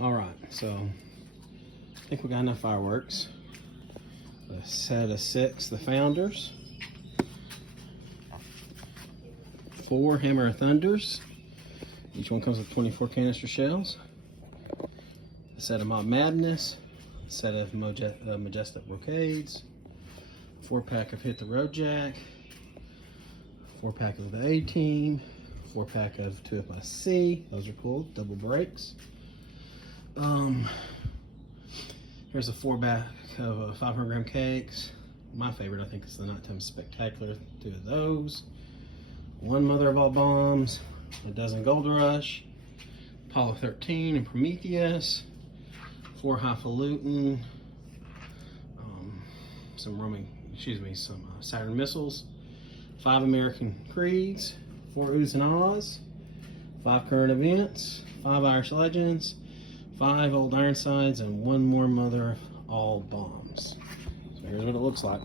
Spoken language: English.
All right, so I think we got enough fireworks. A set of 6, the Founders. 4 Hammer of Thunders. Each one comes with 24 canister shells. A set of Mob Madness. A set of Majestic Brocades. 4-pack of Hit the Road Jack. 4-pack of the A-Team. 4-pack of 2FIC. Those are cool, double breaks. Here's a 4-pack of 500-gram cakes. My favorite, I think, is the Nighttime Spectacular. 2 of those. 1 Mother of All Bombs. A dozen Gold Rush. Apollo 13 and Prometheus. 4 Highfalutin. Some Saturn missiles. 5 American Creeds. 4 Oohs and Ahs. 5 Current Events. 5 Irish Legends. 5 Old Ironsides, and 1 more Mother of All Bombs. So here's what it looks like.